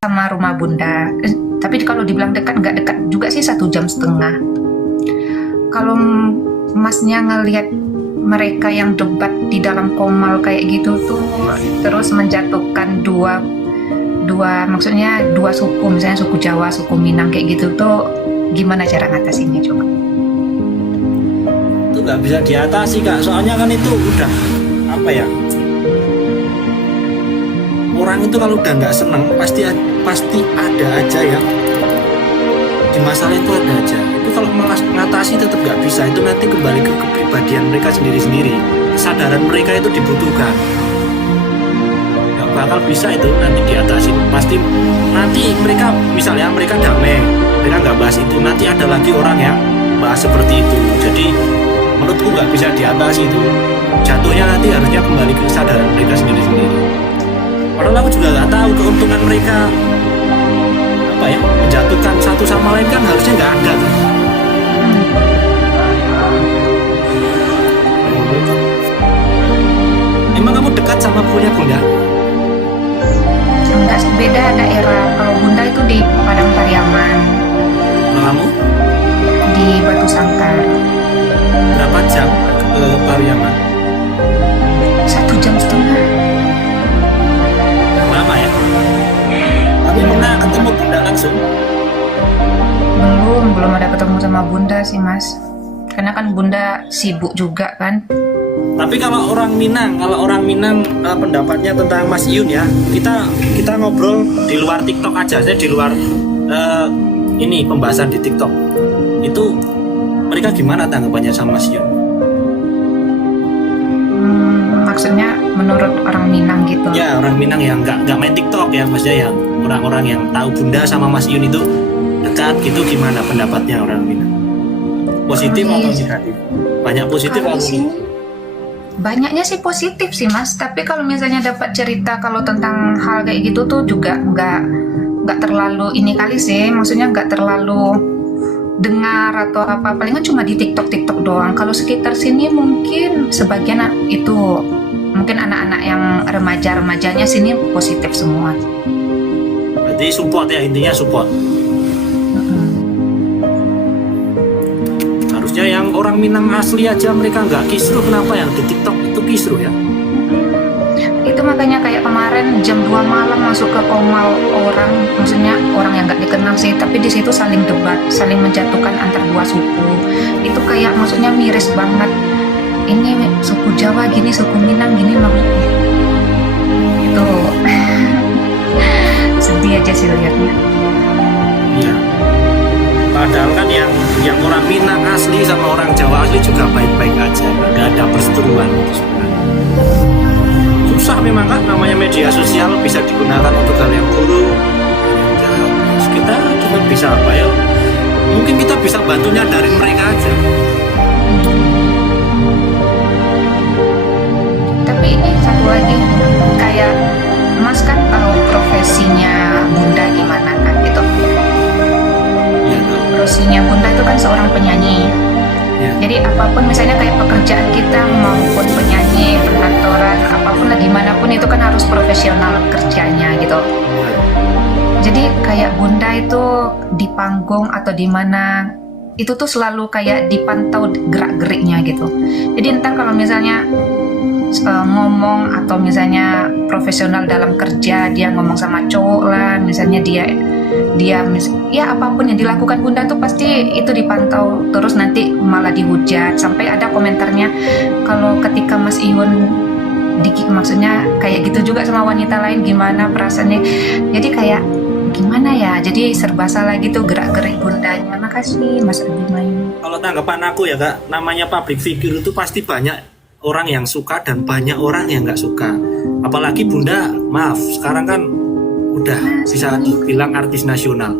sama rumah bunda. Tapi kalau dibilang dekat, nggak dekat juga sih, 1,5 jam. Kalau masnya ngelihat mereka yang debat di dalam Komal kayak gitu tuh, terus menjatuhkan dua maksudnya dua suku, misalnya suku Jawa, suku Minang kayak gitu tuh, gimana cara ngatasinnya coba? Itu nggak bisa diatasi Kak, soalnya kan itu udah apa ya, orang itu kalau udah nggak seneng pasti ada aja ya, di masalah itu ada aja. Itu kalau mengatasi tetap nggak bisa, itu nanti kembali ke kepribadian mereka sendiri-sendiri. Kesadaran mereka itu dibutuhkan, nggak bakal bisa itu nanti diatasi. Pasti nanti mereka, misalnya mereka damai, mereka nggak bahas itu, nanti ada lagi orang yang bahas seperti itu. Jadi menurutku nggak bisa diatasi itu. Jatuhnya nanti harusnya kembali ke kesadaran mereka sendiri-sendiri. Padahal aku juga nggak tahu keuntungan mereka apa ya, menjatuhkan satu sama lain kan harusnya nggak ada kan. Emang kamu dekat sama punya bunda? Enggak sih, beda daerah. Kalau bunda itu di Padang Pariaman, Kalau kamu di Batu Sangkar. berapa jam ke Pariaman? 1,5 jam. Lama ya? Tapi pernah ketemu bunda langsung? Belum ada ketemu sama bunda sih mas, karena kan bunda sibuk juga kan. Tapi kalau orang Minang, pendapatnya tentang Mas Iyun ya, kita ngobrol di luar TikTok aja, saya di luar ini pembahasan di TikTok. Itu mereka gimana tanggapannya sama Mas Iyun? Maksudnya menurut orang Minang gitu. Ya orang Minang yang nggak main TikTok ya, maksudnya yang orang-orang yang tahu bunda sama Mas Iyun itu dekat gitu, gimana pendapatnya orang Minang? Positif atau negatif? Banyak positif atau negatif? Banyaknya sih positif sih mas, tapi kalau misalnya dapat cerita kalau tentang hal kayak gitu tuh juga nggak terlalu ini kali sih, maksudnya nggak terlalu dengar atau apa, palingan cuma di TikTok doang. Kalau sekitar sini mungkin sebagian itu mungkin anak-anak yang remajanya sini positif semua. Berarti support ya, intinya support. Harusnya yang orang Minang asli aja mereka nggak kisruh, kenapa yang di TikTok itu kisruh ya? Itu makanya kayak kemarin jam 2 malam masuk ke Komal orang, maksudnya orang yang nggak dikenal sih, tapi di situ saling debat, saling menjatuhkan antar dua suku. Itu kayak maksudnya miris banget. Ini suku Jawa gini, suku Minang gini, maksudnya itu sedih aja sih lihatnya. Iya. Padahal kan yang orang Minang asli sama orang Jawa asli juga baik-baik aja, nggak ada perseteruan sebenarnya. Susah memang kan, namanya media sosial bisa digunakan untuk hal yang buruk. Kita cuma bisa apa ya? Mungkin kita bisa bantu nyadarin mereka aja. Tapi ini satu lagi, kayak Mas kan tahu profesinya Bunda gimana kan gitu. Ya, Profesinya Bunda itu kan seorang penyanyi. ya. Jadi apapun misalnya kayak pekerjaan kita maupun penyanyi, perkantoran, apapun lah gimana pun itu kan harus profesional kerjanya gitu. Jadi kayak Bunda itu di panggung atau di mana itu tuh selalu kayak dipantau gerak-geriknya gitu. Jadi entar kalau misalnya ngomong atau misalnya profesional dalam kerja, dia ngomong sama cowok lah, misalnya dia ya apapun yang dilakukan Bunda tuh pasti itu dipantau, terus nanti malah dihujat, sampai ada komentarnya kalau ketika Mas Iyun maksudnya kayak gitu juga sama wanita lain gimana perasaannya. Jadi kayak gimana ya, jadi serba salah gitu gerak-gerik Bunda. Terima kasih Mas Abimayu. Kalau tanggapan aku ya Kak, namanya public figure itu pasti banyak orang yang suka dan banyak orang yang nggak suka. Apalagi Bunda, maaf, sekarang kan udah bisa dibilang artis nasional.